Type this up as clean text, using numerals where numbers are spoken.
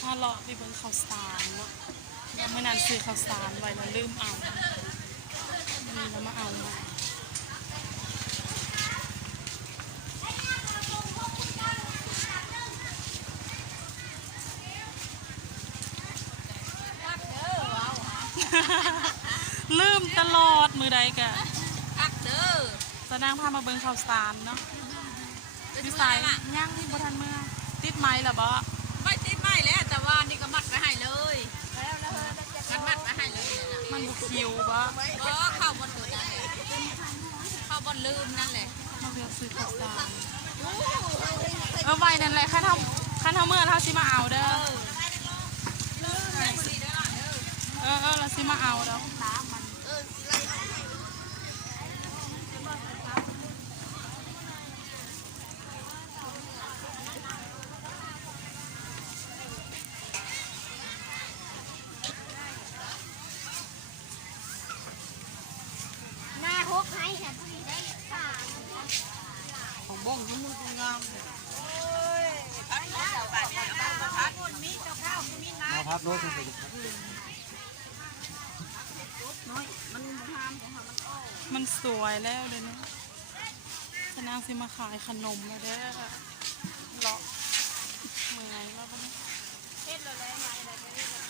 พาเลาะไปเบิ่งข้าวสารเนาะแล้วเมื่อนานซื้อข้าวสารไว้แล้วลืมเอาวันนี้เรามาเอามาลืมตลอดมือใดกะคักเด้อจะนั่งพามาเบิ่งข้าวสารเนาะพี่สายย่างที่บุทันเมื่อติดไม้หรอบ่ไม่ติดไม่แล้วแต่ว่านี่ก็มัดไปให้เลยมันมัดไปให้เลยมันบุคิวบ่เข้าบนตัวนั้นเข้าบนลืมนั่นแหละมาเลือกซื้อข้าวสารไว้นั่นแหละขั้นเท่าเมื่อเราสิมาเอาเด้อเราสิมาเอาแล้วหน้าฮกให้แค่ที่ได้ป่าของบ้องทั้งมืองามเลยพัดน้ำพัดพัดคนมีเจ้าข้าวมีน้ำมาพัดรถขึ้นไปดูน้อยมันทำของมันอ้อมันสวยแล้วเดี๋ยวนี้ชนางสิมาขายขนมแล้วเด้อเลาะเมื่อยแล้วบ้างเฮ็ดเลยไงอะไร